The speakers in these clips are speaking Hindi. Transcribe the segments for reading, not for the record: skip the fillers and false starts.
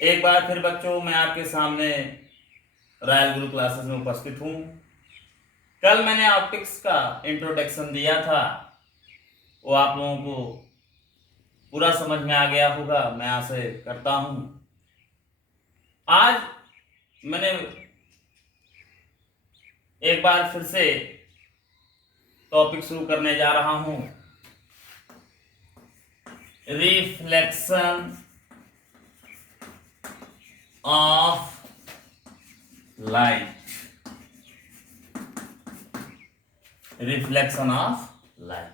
एक बार फिर बच्चों मैं आपके सामने रॉयल गुरु क्लासेस में उपस्थित हूँ। कल मैंने ऑप्टिक्स का इंट्रोडक्शन दिया था, वो आप लोगों को पूरा समझ में आ गया होगा, मैं आशा करता हूँ। आज मैंने एक बार फिर से टॉपिक शुरू करने जा रहा हूँ, reflection of light. Reflection of light.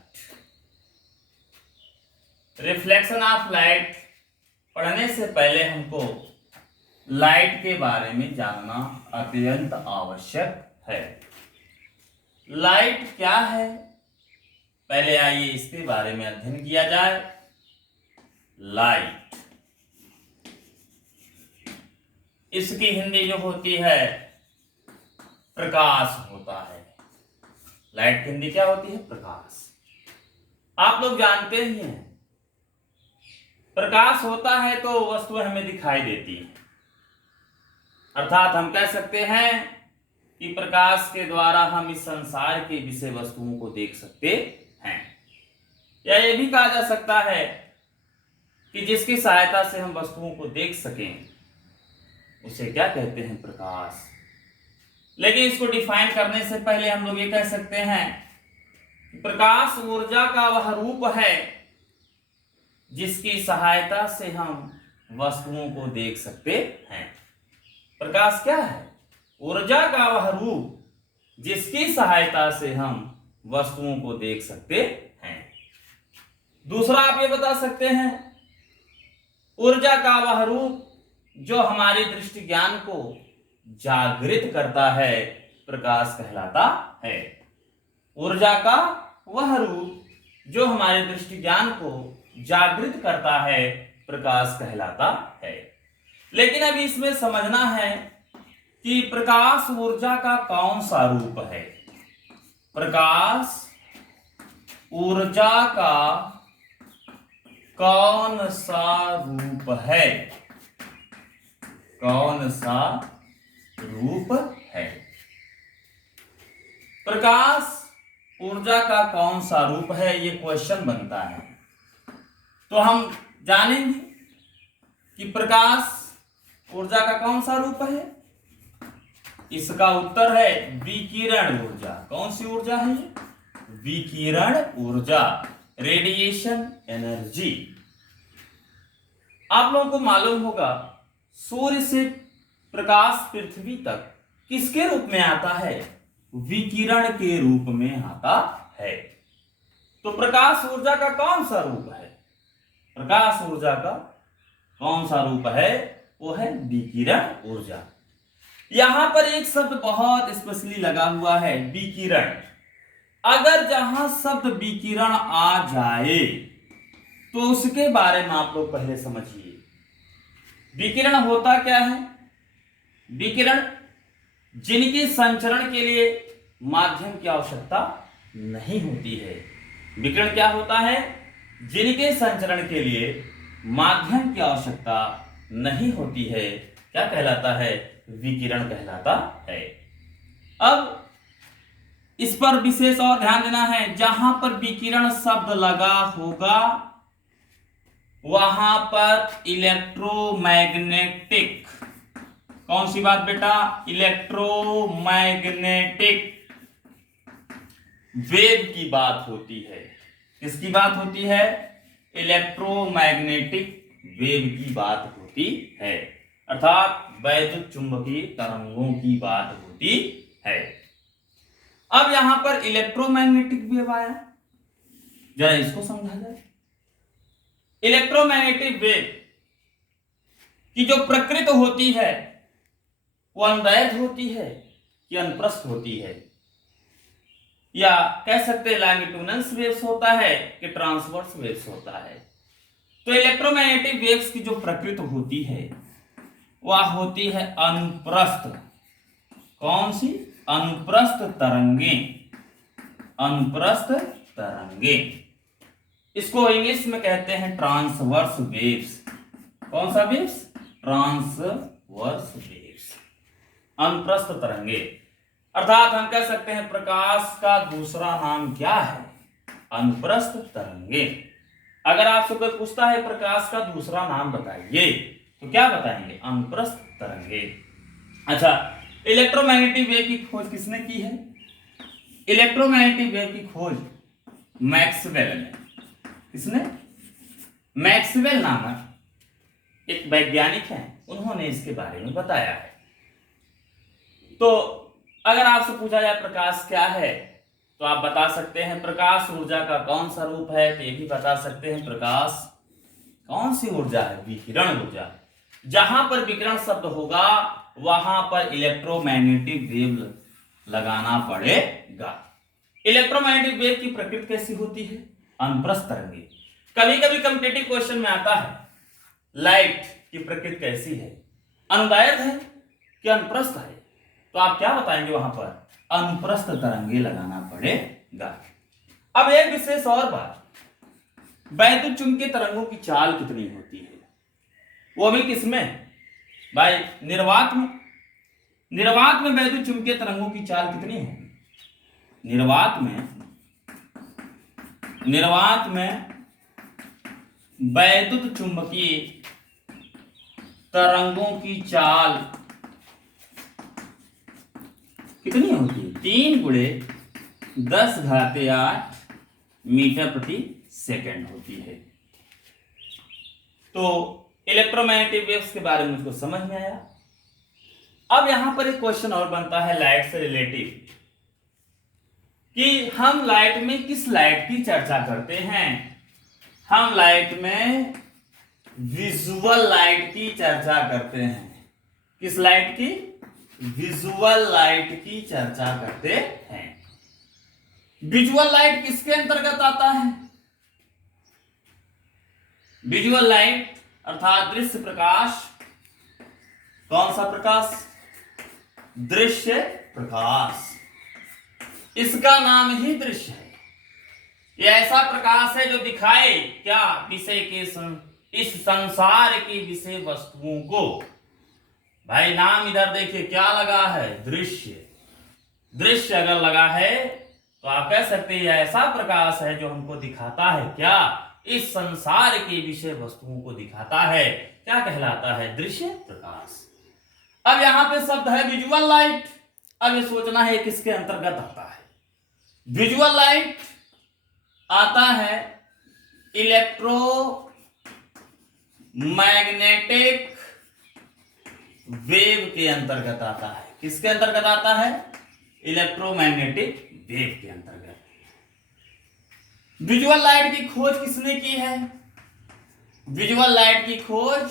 Reflection of light पढ़ने से पहले हमको लाइट के बारे में जानना अत्यंत आवश्यक है। लाइट क्या है, पहले आइए इसके बारे में अध्ययन किया जाए। लाइट, इसकी हिंदी जो होती है प्रकाश होता है। लाइट की हिंदी क्या होती है? प्रकाश। आप लोग जानते ही हैं, प्रकाश होता है तो वस्तुएं हमें दिखाई देती हैं, अर्थात हम कह सकते हैं कि प्रकाश के द्वारा हम इस संसार के विषय वस्तुओं को देख सकते हैं। या ये भी कहा जा सकता है कि जिसकी सहायता से हम वस्तुओं को देख सकें उसे क्या कहते हैं? प्रकाश। लेकिन इसको डिफाइन करने से पहले हम लोग ये कह सकते हैं कि प्रकाश ऊर्जा का वह रूप है जिसकी सहायता से हम वस्तुओं को देख सकते हैं। प्रकाश क्या है? ऊर्जा का वह रूप जिसकी सहायता से हम वस्तुओं को देख सकते हैं। दूसरा आप ये बता सकते हैं, ऊर्जा का वह रूप जो हमारे दृष्टि ज्ञान को जागृत करता है, प्रकाश कहलाता है। ऊर्जा का वह रूप जो हमारे दृष्टि ज्ञान को जागृत करता है, प्रकाश कहलाता है। लेकिन अभी इसमें समझना है कि प्रकाश ऊर्जा का कौन सा रूप है। प्रकाश ऊर्जा का कौन सा रूप है? कौन सा रूप है? प्रकाश ऊर्जा का कौन सा रूप है, ये क्वेश्चन बनता है। तो हम जानेंगे कि प्रकाश ऊर्जा का कौन सा रूप है। इसका उत्तर है विकिरण ऊर्जा। कौन सी ऊर्जा है ये? विकिरण ऊर्जा, रेडिएशन एनर्जी। आप लोगों को मालूम होगा, सूर्य से प्रकाश पृथ्वी तक किसके रूप में आता है? विकिरण के रूप में आता है। तो प्रकाश ऊर्जा का कौन सा रूप है? प्रकाश ऊर्जा का कौन सा रूप है? वो है विकिरण ऊर्जा। यहां पर एक शब्द बहुत स्पेशली लगा हुआ है, विकिरण। अगर जहां शब्द विकिरण आ जाए तो उसके बारे में आप लोग पहले समझिए। विकिरण होता क्या है? विकिरण जिनके संचरण के लिए माध्यम की आवश्यकता नहीं होती है। विकिरण क्या होता है? जिनके संचरण के लिए माध्यम की आवश्यकता नहीं होती है, क्या कहलाता है? विकिरण कहलाता है। अब इस पर विशेष और ध्यान देना है, जहां पर विकिरण शब्द लगा होगा वहां पर इलेक्ट्रोमैग्नेटिक, कौन सी बात बेटा? इलेक्ट्रोमैग्नेटिक वेव की बात होती है। किसकी बात होती है? इलेक्ट्रोमैग्नेटिक वेव की बात होती है, अर्थात वैद्युत चुंबकीय तरंगों की बात होती है। अब यहां पर इलेक्ट्रोमैग्नेटिक वेव आया, जरा इसको समझा जाए। इलेक्ट्रोमैग्नेटिक वेव की जो प्रकृति होती है वो अनुदैर्ध्य होती है कि अनुप्रस्थ होती है, या कह सकते हैं लॉन्गिट्यूडिनल वेव्स होता है कि ट्रांसवर्स वेव्स होता है। तो इलेक्ट्रोमैग्नेटिक वेव्स की जो प्रकृति होती है वह होती है अनुप्रस्थ। कौन सी? अनुप्रस्थ तरंगें। अनुप्रस्थ तरंगें, इसको इंग्लिश में कहते हैं ट्रांसवर्स वेव्स। कौन सा वेव्स? ट्रांसवर्स वेव्स, अनुप्रस्थ तरंगे। अर्थात हम कह सकते हैं प्रकाश का दूसरा नाम क्या है? अनुप्रस्थ तरंगे। अगर आपसे कोई पूछता है प्रकाश का दूसरा नाम बताइए तो क्या बताएंगे? अनुप्रस्थ तरंगे। अच्छा, इलेक्ट्रोमैग्नेटिक वेव की खोज किसने की है? इलेक्ट्रोमैग्नेटिक वेव की खोज मैक्सवेल ने। किसने? मैक्सवेल नामक एक वैज्ञानिक हैं, उन्होंने इसके बारे में बताया है। तो अगर आपसे पूछा जाए प्रकाश क्या है तो आप बता सकते हैं प्रकाश ऊर्जा का कौन सा रूप है, तो ये भी बता सकते हैं प्रकाश कौन सी ऊर्जा है? विकिरण ऊर्जा। जहां पर विकिरण शब्द होगा वहां पर इलेक्ट्रोमैग्नेटिक वेव लगाना पड़ेगा। इलेक्ट्रोमैग्नेटिक वेव की प्रकृति कैसी होती है? अनुप्रस्थ तरंगे। कभी कभी कॉम्पिटिटिव क्वेश्चन में आता है लाइट की प्रकृति कैसी है? अनुदैर्घ्य है कि अनुप्रस्थ है? तो आप क्या बताएंगे वहां पर? अनुप्रस्थ तरंगे लगाना पड़ेगा। अब एक विशेष और बात, वैद्युत चुंबकीय तरंगों की चाल कितनी होती है? वो भी किसमें भाई? निर्वात में। निर्वात में वैद्युत चुंबकीय तरंगों की चाल कितनी होगी? निर्वात में वैद्युत चुंबकीय तरंगों की चाल कितनी होती है? 3 × 10⁸ मीटर प्रति सेकंड होती है। तो इलेक्ट्रोमैग्नेटिक वेव्स के बारे में मुझको समझ में आया। अब यहां पर एक क्वेश्चन और बनता है लाइट से रिलेटिव, कि हम लाइट में किस लाइट की चर्चा करते हैं? हम लाइट में विजुअल लाइट की चर्चा करते हैं। किस लाइट की? विजुअल लाइट की चर्चा करते हैं। विजुअल लाइट किसके अंतर्गत आता है? विजुअल लाइट अर्थात दृश्य प्रकाश। कौन सा प्रकाश? दृश्य प्रकाश। इसका नाम ही दृश्य है। यह ऐसा प्रकाश है जो दिखाए क्या? विषय के इस संसार की विषय वस्तुओं को। भाई नाम इधर देखिए क्या लगा है? दृश्य। दृश्य अगर लगा है तो आप कह सकते हैं ऐसा प्रकाश है जो हमको दिखाता है क्या? इस संसार के विषय वस्तुओं को दिखाता है। क्या कहलाता है? दृश्य प्रकाश। अब यहां पे शब्द है विजुअल लाइट। अब ये सोचना है किसके अंतर्गत आता है? विजुअल लाइट आता है इलेक्ट्रोमैग्नेटिक वेव के अंतर्गत आता है। किसके अंतर्गत आता है? इलेक्ट्रोमैग्नेटिक वेव के अंतर्गत। विजुअल लाइट की खोज किसने की है? विजुअल लाइट की खोज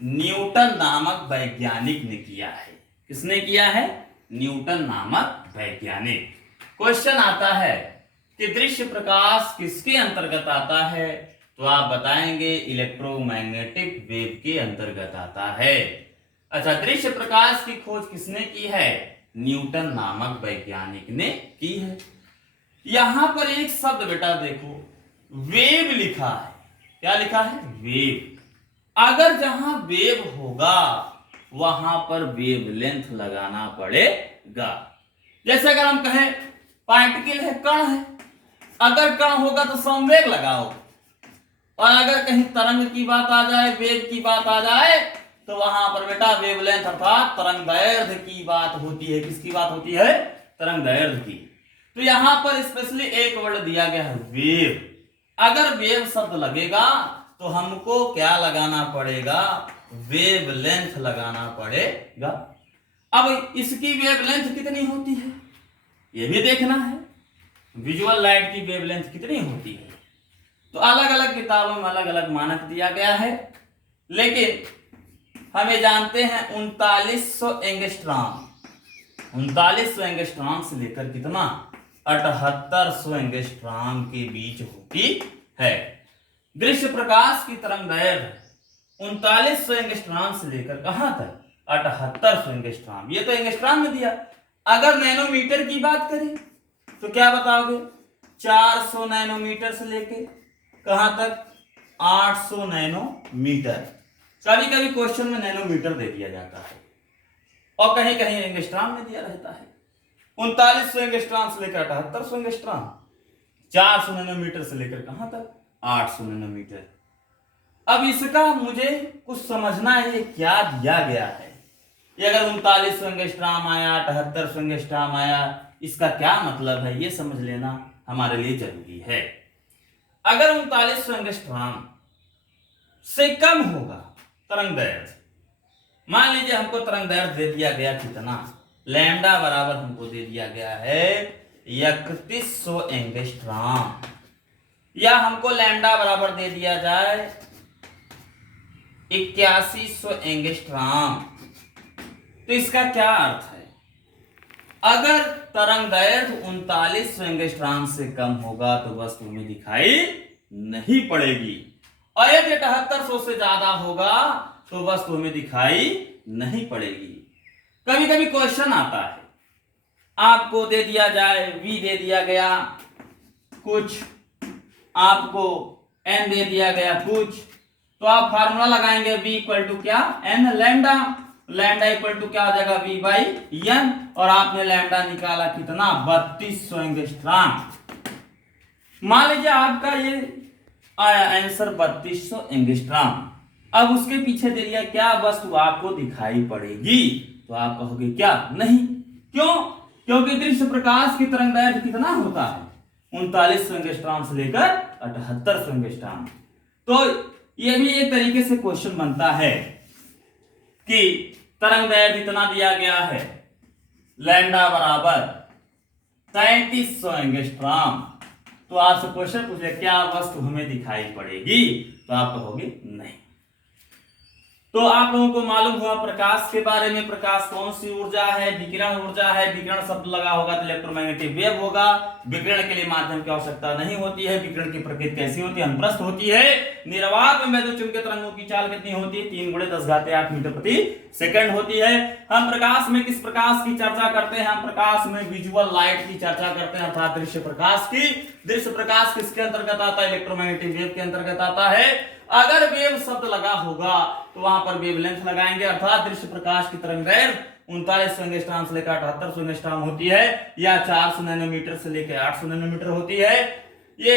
न्यूटन नामक वैज्ञानिक ने किया है। किसने किया है? न्यूटन नामक वैज्ञानिक। क्वेश्चन आता है कि दृश्य प्रकाश किसके अंतर्गत आता है? तो आप बताएंगे इलेक्ट्रोमैग्नेटिक वेव के अंतर्गत आता है। अच्छा, दृश्य प्रकाश की खोज किसने की है? न्यूटन नामक वैज्ञानिक ने की है। यहां पर एक शब्द बेटा देखो, वेव लिखा है। क्या लिखा है? वेव। अगर जहां वेव होगा वहां पर वेवलेंथ लगाना पड़ेगा। जैसे अगर हम कहें पार्टिकल है, कण है, अगर कण होगा तो संवेग लगाओ, और अगर कहीं तरंग की बात आ जाए, वेव की बात आ जाए, तो वहां पर बेटा वेवलेंथ अर्थात तरंगदैर्घ्य की बात होती है। किसकी बात होती है? तरंगदैर्घ्य की। तो यहां पर स्पेशली एक वर्ड दिया गया है वेव। अगर वेव शब्द लगेगा तो हमको क्या लगाना पड़ेगा? वेवलेंथ लगाना पड़ेगा। अब इसकी वेवलेंथ कितनी होती है यह भी देखना है। विजुअल लाइट की वेवलेंथ कितनी होती है? तो अलग अलग किताबों में अलग अलग मानक दिया गया है, लेकिन हमें जानते हैं 3900 एंगस्ट्रॉम। 3900 एंगस्ट्रॉम से लेकर कितना? 7800 एंगस्ट्रॉम के बीच होती है। दृश्य प्रकाश की तरंगदैर्घ्य 3900 एंगस्ट्रॉम से लेकर कहां तक? 7800 एंगस्ट्रॉम। ये तो एंगस्ट्रॉम में दिया। अगर नैनोमीटर की बात करें तो क्या बताओगे? 400 नैनोमीटर से लेके कहां तक? 800 नैनोमीटर। कभी कभी क्वेश्चन में नैनोमीटर दे दिया जाता है और कहीं कहीं एंगस्ट्रॉम में दिया रहता है। 3900 एंगस्ट्रॉम से लेकर 7800 एंगस्ट्रॉम, 400 नैनोमीटर से लेकर कहां तक 800 नैनोमीटर। अब इसका मुझे कुछ समझना है, ये क्या दिया गया है। ये अगर 3900 एंगस्ट्रॉम आया, 7800 एंगस्ट्रॉम आया, इसका क्या मतलब है ये समझ लेना हमारे लिए जरूरी है। अगर 3900 एंगस्ट्रॉम से कम होगा तरंग दैर्घ्य, मान लीजिए हमको तरंग दैर्घ्य दे दिया गया कितना, लैम्डा बराबर हमको दे दिया गया है 3100 एंगस्ट्रॉम, या हमको लैम्डा बराबर दे दिया जाए 8100 एंगस्ट्रॉम। तो इसका क्या अर्थ है, अगर तरंग दैर्घ्य 3900 एंगस्ट्रॉम से कम होगा तो वस्तु में दिखाई नहीं पड़ेगी, और यदि 7800 से ज्यादा होगा तो वस्तु में दिखाई नहीं पड़ेगी। कभी कभी क्वेश्चन आता है, आपको दे दिया जाए V दे दिया गया कुछ, आपको N दे दिया गया कुछ, तो आप फार्मूला लगाएंगे V इक्वल टू क्या, N lambda, lambda equal to क्या हो जाएगा V बाई N, और आपने लैम्डा निकाला कितना 3200 एंगस्ट्रॉम। मान लीजिए आपका ये आया आंसर 3200 एंगस्ट्रॉम। अब उसके पीछे दे दिया क्या, वस्तु आपको दिखाई पड़ेगी, तो आप कहोगे क्या, नहीं। क्यों, क्योंकि दृश्य प्रकाश की तरंग दैर्घ्य कितना होता है 3900 एंगस्ट्रॉम से लेकर 7800 एंगस्ट्रॉम। तो ये भी एक तरीके से क्वेश्चन बनता है कि तरंग दैर्घ्य इतना दिया गया है, लैम्डा बराबर 3300 एंगस्ट्रॉम, तो आपसे क्वेश्चन पूछे क्या वस्तु हमें दिखाई पड़ेगी, तो आप कहोगे नहीं। तो आप लोगों को मालूम हुआ प्रकाश के बारे में, प्रकाश कौन सी ऊर्जा है, विकिरण ऊर्जा है। विकिरण शब्द लगा होगा तो इलेक्ट्रोमैग्नेटिक वेव होगा। विकिरण के लिए माध्यम की आवश्यकता नहीं होती है। विकिरण की प्रकृति कैसी होती है, अनुप्रस्थ होती है। निर्वात में वैद्युतचुंबकीय तरंगों की चाल कितनी होती है, 3 × 10⁸ मीटर प्रति सेकंड होती है। हम प्रकाश में किस प्रकाश की चर्चा करते हैं, हम प्रकाश में विजुअल लाइट की चर्चा करते हैं, अर्थात दृश्य प्रकाश की। दृश्य प्रकाश किसके अंतर्गत आता है, इलेक्ट्रोमैग्नेटिक वेव के अंतर्गत आता है। अगर वेव शब्द लगा होगा तो वहां पर वेवलेंथ लगाएंगे, अर्थात दृश्य प्रकाश की तरंगदैर्घ्य 3900 एंगस्ट्रॉम से लेकर 7800 एंगस्ट्रॉम होती है, या 400 नैनोमीटर से लेकर 800 नैनोमीटर होती है। ये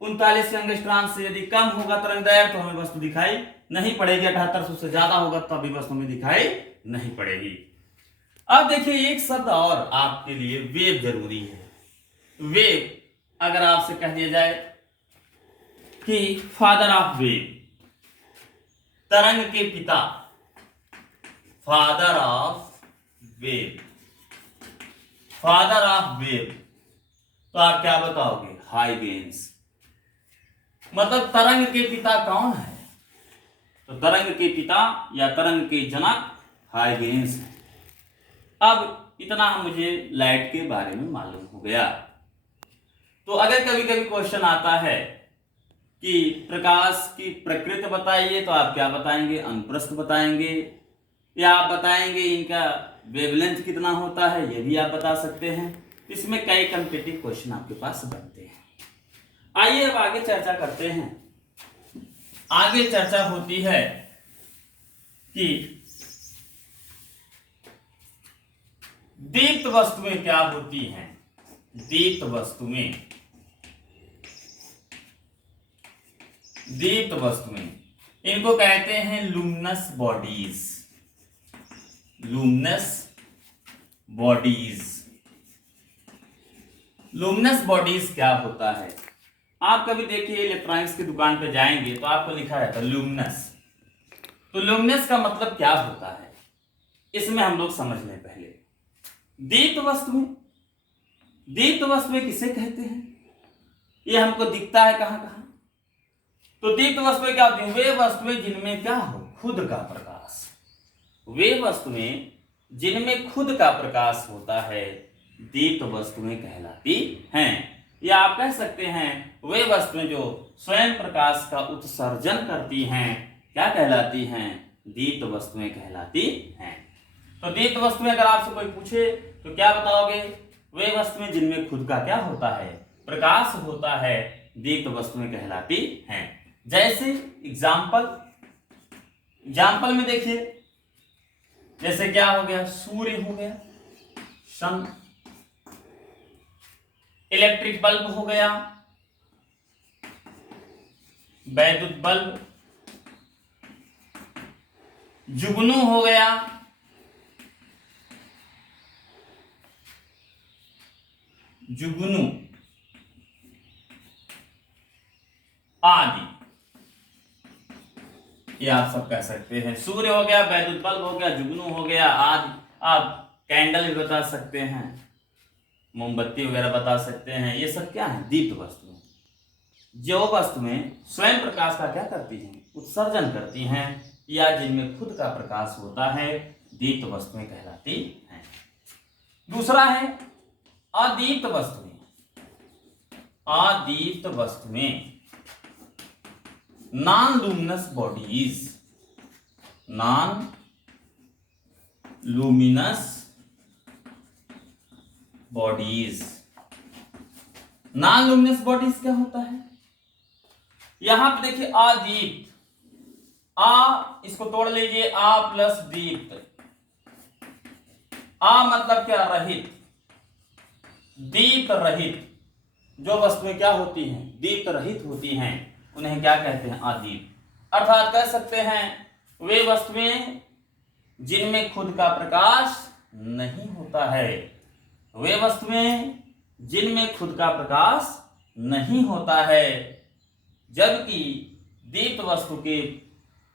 3900 एंगस्ट्रॉम से यदि कम होगा तरंगदैर्घ्य तो हमें वस्तु दिखाई नहीं पड़ेगी, 7800 से ज्यादा होगा तभी वस्तु में दिखाई नहीं पड़ेगी। अब देखिए एक शब्द और आपके लिए, वेव जरूरी है। वेव अगर आपसे कह दिया जाए कि फादर ऑफ वेव, तरंग के पिता, father of wave, father of wave, तो आप क्या बताओगे, हाइगेंस। मतलब तरंग के पिता कौन है, तो तरंग के पिता या तरंग के जनक हाइगेंस है। अब इतना मुझे लाइट के बारे में मालूम हो गया। तो अगर कभी कभी क्वेश्चन आता है कि प्रकाश की प्रकृति बताइए, तो आप क्या बताएंगे, अनुप्रस्थ बताएंगे, या आप बताएंगे इनका वेवलेंथ कितना होता है, ये भी आप बता सकते हैं। इसमें कई कॉम्पिटिटिव क्वेश्चन आपके पास बनते हैं। आइए अब आगे चर्चा करते हैं। आगे चर्चा होती है कि दीप्त वस्तुएं क्या होती हैं। दीप्त वस्तुएं, दीप्त वस्तुएं, इनको कहते हैं luminous bodies. Luminous bodies, luminous bodies क्या होता है। आप कभी देखिए इलेक्ट्रॉनिक्स की दुकान पे जाएंगे तो आपको लिखा रहता है लुमिनस। तो लुमिनस का मतलब क्या होता है, इसमें हम लोग समझ लें पहले। दीप्त वस्तुएं, दीप्त वस्तुएं किसे कहते हैं, ये हमको दिखता है कहां कहां। तो दीप्त वस्तुएं क्या होती हैं, वे वस्तुएं जिनमें क्या हो, खुद का प्रकाश। वे वस्तुएं जिनमें खुद का प्रकाश होता है दीप्त वस्तुएं कहलाती हैं। या आप कह सकते हैं वे वस्तुएं जो स्वयं प्रकाश का उत्सर्जन करती हैं क्या कहलाती हैं, दीप्त वस्तुएं कहलाती हैं। तो दीप्त वस्तुएं अगर आपसे कोई पूछे तो क्या बताओगे, वे वस्तुएं जिनमें खुद का क्या होता है, प्रकाश होता है, दीप्त वस्तुएं कहलाती हैं। जैसे एग्जाम्पल एग्जाम्पल में देखिए, जैसे क्या हो गया, सूर्य हो गया, सन। इलेक्ट्रिक बल्ब हो गया, वैद्युत बल्ब। जुगनू हो गया, जुगनू आदि। ये आप सब कह सकते हैं। सूर्य हो गया, वैद्युत बल्ब हो गया, जुगनू हो गया आदि। आप कैंडल भी बता सकते हैं, मोमबत्ती वगैरह बता सकते हैं। ये सब क्या है, दीप्त वस्तुएं। जो वस्तुएं स्वयं प्रकाश का क्या करती हैं, उत्सर्जन करती हैं, या जिनमें खुद का प्रकाश होता है, दीप्त वस्तुएं कहलाती हैं। दूसरा है अदीप्त वस्तुएं। अदीप्त वस्तुएं, non luminous bodies. Non luminous bodies. Non luminous bodies क्या होता है, यहां पे देखिए अदीप्त, आ इसको तोड़ लीजिए, आ प्लस दीप्त। आ मतलब क्या, रहित। दीप्त रहित। जो वस्तुएं क्या होती हैं, दीप्त रहित होती हैं, उन्हें क्या कहते हैं, अदीप्त। अर्थात कह सकते हैं वे वस्तुएं जिनमें खुद का प्रकाश नहीं होता है। वे वस्तुएं जिनमें खुद का प्रकाश नहीं होता है, जबकि दीप्त वस्तु के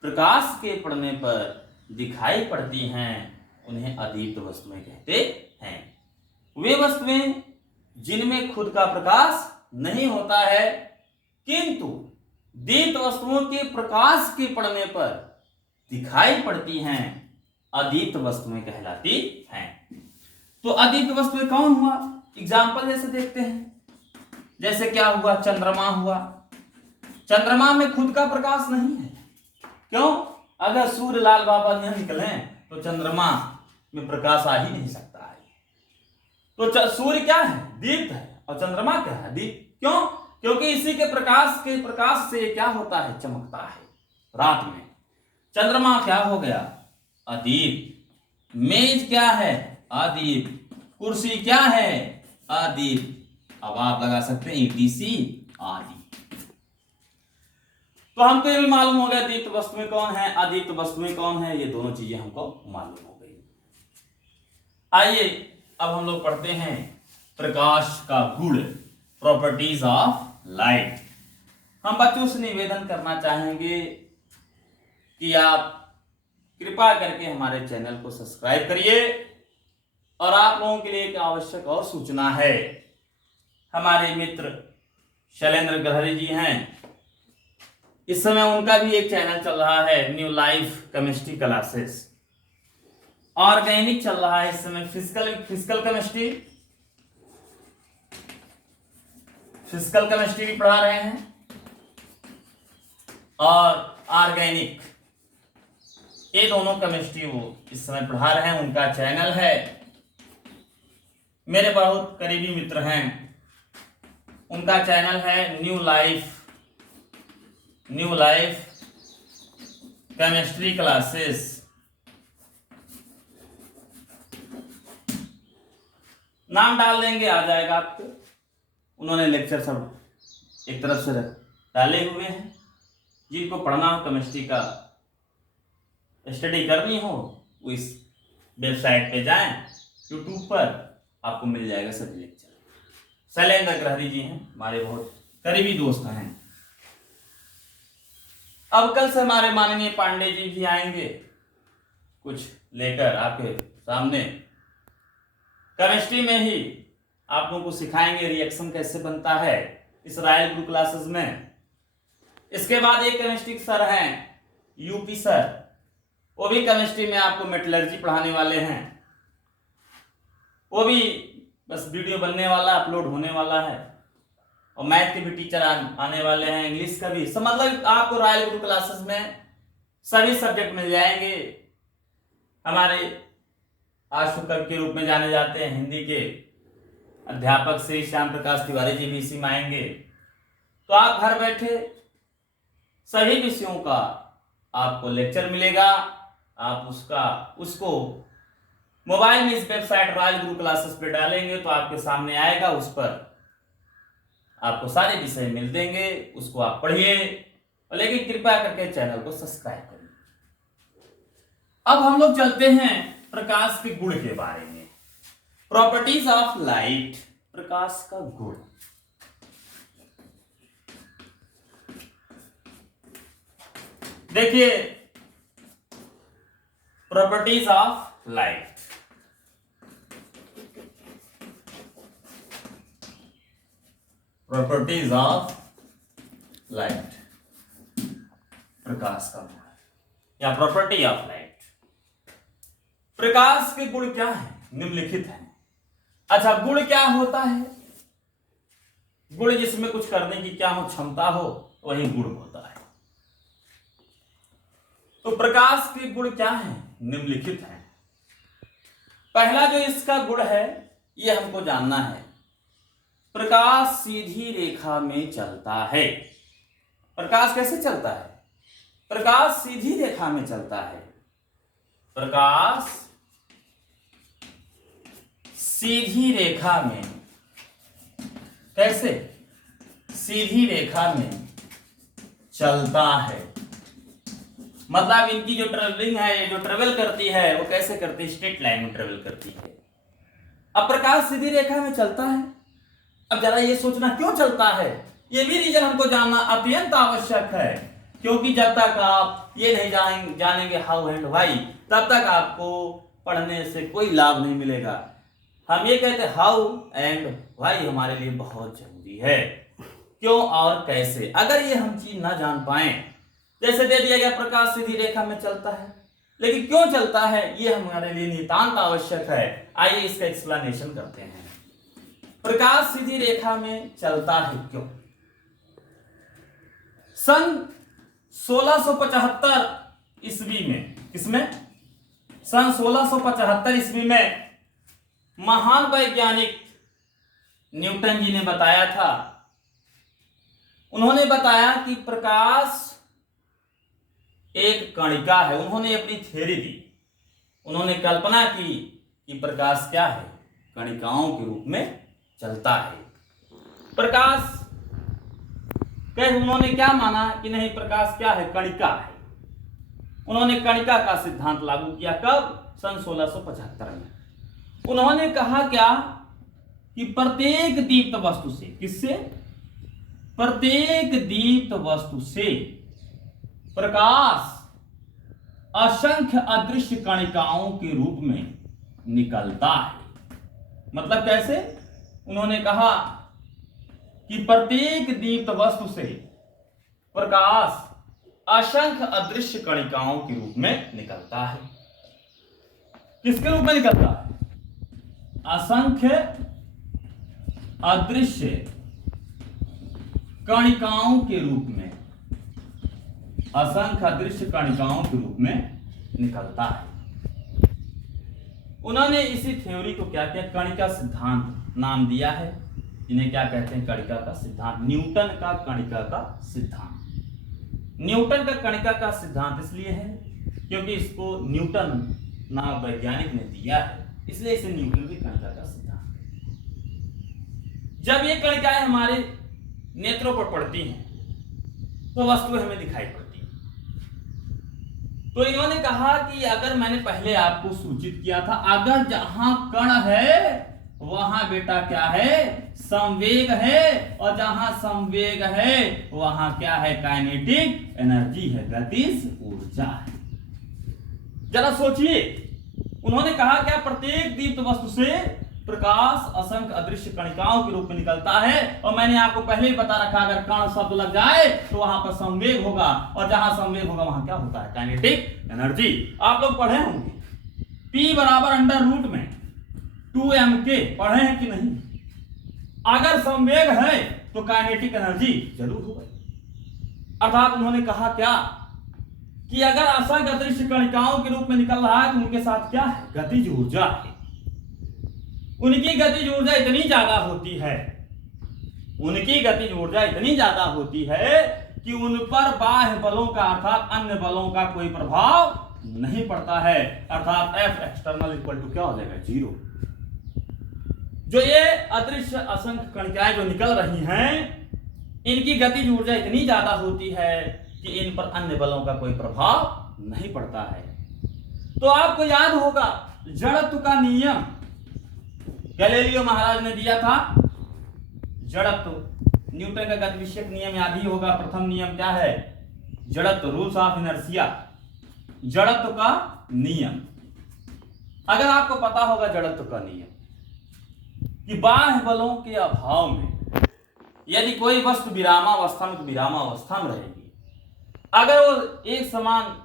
प्रकाश के पड़ने पर दिखाई पड़ती हैं, उन्हें अदीप्त वस्तुएं कहते हैं। वे वस्तुएं जिनमें खुद का प्रकाश नहीं होता है, किंतु दीप्त वस्तुओं के प्रकाश के पड़ने पर दिखाई पड़ती हैं, अदीप्त वस्तुएं कहलाती हैं। तो अदीप्त वस्तुएं कौन हुआ, एग्जाम्पल जैसे देखते हैं। जैसे क्या हुआ, चंद्रमा हुआ। चंद्रमा में खुद का प्रकाश नहीं है। क्यों, अगर सूर्य लाल बाबा नहीं निकले तो चंद्रमा में प्रकाश आ ही नहीं सकता है। तो सूर्य क्या है, दीप्त है, और चंद्रमा क्या है, दीप्त। क्यों, क्योंकि इसी के प्रकाश से क्या होता है, चमकता है रात में। चंद्रमा क्या हो गया, अदीप्त। मेज क्या है, अदीप्त। कुर्सी क्या है, अदीप्त। अब आप लगा सकते हैं ईटीसी आदि। तो हमको ये भी मालूम हो गया दीप्त वस्तुएं कौन है, अदीप्त वस्तुएं कौन है, ये दोनों चीजें हमको मालूम हो गई। आइए अब हम लोग पढ़ते हैं प्रकाश का गुण, प्रॉपर्टीज ऑफ लाइट। हम बच्चों से निवेदन करना चाहेंगे कि आप कृपा करके हमारे चैनल को सब्सक्राइब करिए। और आप लोगों के लिए एक आवश्यक और सूचना है, हमारे मित्र शैलेंद्र गहरी जी हैं, इस समय उनका भी एक चैनल चल रहा है, new life chemistry classes. Organic चल रहा है इस समय, फिजिकल केमिस्ट्री भी पढ़ा रहे हैं, और ऑर्गेनिक, ये दोनों केमिस्ट्री वो इस समय पढ़ा रहे हैं। उनका चैनल है, मेरे बहुत करीबी मित्र हैं, उनका चैनल है न्यू लाइफ केमिस्ट्री क्लासेस। नाम डाल देंगे, आ जाएगा आपको। उन्होंने लेक्चर सब एक तरफ से डाले हुए हैं। जिनको पढ़ना हो, केमिस्ट्री का स्टडी करनी हो, वो इस वेबसाइट पे जाएं, यूट्यूब पर आपको मिल जाएगा सभी लेक्चर। शैलेंद्र गहरी जी हैं, हमारे बहुत करीबी दोस्त हैं। अब कल से हमारे माननीय पांडे जी भी आएंगे कुछ लेकर आपके सामने। केमिस्ट्री में ही आप लोगों को सिखाएंगे रिएक्शन कैसे बनता है इस रॉयल ग्रुप क्लासेस में। इसके बाद एक केमिस्ट्री सर हैं, यूपी सर, वो भी केमिस्ट्री में आपको मेटलर्जी पढ़ाने वाले हैं। वो भी बस वीडियो बनने वाला, अपलोड होने वाला है। और मैथ के भी टीचर आने वाले हैं, इंग्लिश का भी। मतलब आपको रॉयल ग्रुप क्लासेस में सभी सब्जेक्ट मिल जाएंगे। हमारे आशु कवि के रूप में जाने जाते हैं हिंदी के अध्यापक श्री श्याम प्रकाश तिवारी जी भी इसी में आएंगे। तो आप घर बैठे सभी विषयों का आपको लेक्चर मिलेगा, आप उसको मोबाइल में इस वेबसाइट रॉयल गुरु क्लासेस पे डालेंगे तो आपके सामने आएगा, उस पर आपको सारे विषय मिल देंगे, उसको आप पढ़िए। और लेकिन कृपया करके चैनल को सब्सक्राइब करिए। अब हम लोग चलते हैं प्रकाश के गुण के बारे में। प्रॉपर्टीज ऑफ लाइट, प्रकाश का गुण। देखिए, properties of light. Properties of light, प्रकाश का गुण या प्रॉपर्टी ऑफ लाइट। प्रकाश के गुण क्या है? निम्नलिखित है। अच्छा, गुण क्या होता है? गुण जिसमें कुछ करने की क्या हो क्षमता हो, वही गुण होता है। तो प्रकाश के गुण क्या है? निम्नलिखित है। पहला जो इसका गुण है, यह हमको जानना है। प्रकाश सीधी रेखा में चलता है। प्रकाश कैसे चलता है? प्रकाश सीधी रेखा में चलता है। प्रकाश सीधी रेखा में, कैसे? सीधी रेखा में चलता है। मतलब इनकी जो ट्रेवलिंग है, जो ट्रेवल करती है, वो कैसे करती है? स्ट्रेट लाइन में ट्रेवल करती है। अब प्रकाश सीधी रेखा में चलता है। अब जरा ये सोचना, क्यों चलता है? ये भी रीजन हमको जानना अत्यंत आवश्यक है, क्योंकि जब तक आप ये नहीं जानेंगे हाउ एंड व्हाई, तब तक आपको पढ़ने से कोई लाभ नहीं मिलेगा। हम ये कहते हैं हाउ एंड व्हाई हमारे लिए बहुत जरूरी है, क्यों और कैसे। अगर ये हम चीज ना जान पाए, जैसे दे दिया गया प्रकाश सीधी रेखा में चलता है, लेकिन क्यों चलता है ये हमारे लिए नितांत आवश्यक है। आइए इसका एक्सप्लेनेशन करते हैं। प्रकाश सीधी रेखा में चलता है क्यों? सन 1675 ईस्वी में, किसमें? सन 1675 ईस्वी में महान वैज्ञानिक न्यूटन जी ने बताया था। उन्होंने बताया कि प्रकाश एक कणिका है। उन्होंने अपनी थ्योरी दी, उन्होंने कल्पना की कि प्रकाश क्या है? कणिकाओं के रूप में चलता है। प्रकाश कैसे? उन्होंने क्या माना कि नहीं, प्रकाश क्या है? कणिका है। उन्होंने कणिका का सिद्धांत लागू किया। कब? सन 1675 में। उन्होंने कहा क्या कि प्रत्येक दीप्त वस्तु से, किससे? प्रत्येक दीप्त वस्तु से प्रकाश असंख्य अदृश्य कणिकाओं के रूप में निकलता है। मतलब कैसे? उन्होंने कहा कि प्रत्येक दीप्त वस्तु से प्रकाश असंख्य अदृश्य कणिकाओं के रूप में निकलता है। किसके रूप में निकलता है? असंख्य अदृश्य कणिकाओं के रूप में, असंख्य अदृश्य कणिकाओं के रूप में निकलता है। उन्होंने इसी थ्योरी को क्या किया? कणिका सिद्धांत नाम दिया है। इन्हें क्या कहते हैं? कणिका का सिद्धांत। न्यूटन का कणिका का सिद्धांत। न्यूटन का कणिका का सिद्धांत इसलिए है क्योंकि इसको न्यूटन नाम वैज्ञानिक ने दिया है, इसलिए इसे न्यूटन की कणिका का सिद्धांत। जब ये कणिकाएं हमारे नेत्रों पर पड़ती हैं तो वस्तुएं हमें दिखाई पड़ती हैं। तो इन्होंने कहा कि अगर, मैंने पहले आपको सूचित किया था, अगर जहां कण है वहां बेटा क्या है? संवेग है। और जहां संवेग है वहां क्या है? काइनेटिक एनर्जी है, गतिज ऊर्जा है। जरा सोचिए, उन्होंने कहा क्या? प्रत्येक दीप्त वस्तु से प्रकाश असंख्य अदृश्य कणिकाओं के रूप में निकलता है। और मैंने आपको पहले ही बता रखा, अगर कण शब्द लग जाए तो वहां पर संवेग होगा, और जहां संवेग होगा वहां क्या होता है? Kinetic energy. आप लोग पढ़े होंगे P बराबर अंडर रूट में 2mk, पढ़े हैं कि नहीं? अगर संवेग है तो काइनेटिक एनर्जी जरूर होगा। अर्थात उन्होंने कहा क्या कि अगर असंख्य अदृश्य कणिकाओं के रूप में निकल रहा है तो उनके साथ क्या है? गतिज ऊर्जा है। उनकी गतिज ऊर्जा इतनी ज्यादा होती है, उनकी गतिज ऊर्जा इतनी ज्यादा होती है कि उन पर बाह्य बलों का अर्थात अन्य बलों का कोई प्रभाव नहीं पड़ता है, अर्थात F एक्सटर्नल इक्वल टू क्या हो जाएगा 0। जो ये अदृश्य असंख्य कणिकाएं जो निकल रही हैं, इनकी गतिज ऊर्जा इतनी ज्यादा होती है कि इन पर अन्य बलों का कोई प्रभाव नहीं पड़ता है। तो आपको याद होगा जड़त्व का नियम गैलीलियो महाराज ने दिया था। जड़त्व न्यूटन का गति विषयक नियम याद ही होगा। प्रथम नियम क्या है? जड़त्व, रूल्स ऑफ इनर्शिया, जड़त्व का नियम। अगर आपको पता होगा जड़त्व का नियम कि बाह्य बलों के अभाव में यदि कोई वस्तु विरामावस्था में तो विरामावस्था में रहेगी, अगर वो एक समान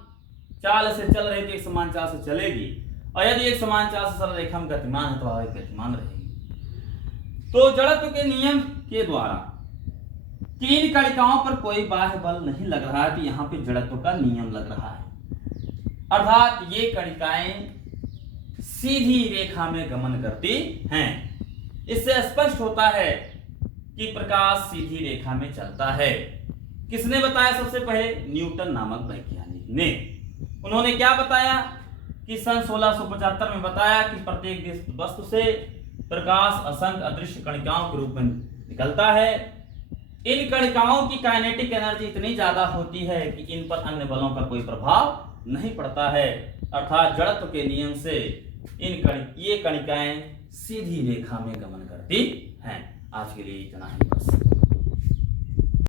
चाल से चल रही तो एक समान चाल से चलेगी, और यदि एक समान चाल से सरल रेखा में गतिमान है तो वह गतिमान रहेगी। तो जड़त्व के नियम के द्वारा तीन कणिकाओं पर कोई बाह्य बल नहीं लग रहा है, तो यहां पे जड़त्व का नियम लग रहा है, अर्थात ये कणिकाएं सीधी रेखा में गमन करती हैं। इससे स्पष्ट होता है कि प्रकाश सीधी रेखा में चलता है। किसने बताया? सबसे पहले न्यूटन नामक वैज्ञानिक ने। उन्होंने क्या बताया कि सन 1675 में बताया कि प्रत्येक वस्तु से प्रकाश असंख्य अदृश्य कणिकाओं के रूप में निकलता है। इन कणिकाओं की काइनेटिक एनर्जी इतनी ज्यादा होती है कि इन पर अन्य बलों का कोई प्रभाव नहीं पड़ता है, अर्थात जड़त्व के नियम से ये कणिकाएं सीधी रेखा में गमन करती हैं। आज के लिए इतना ही बस।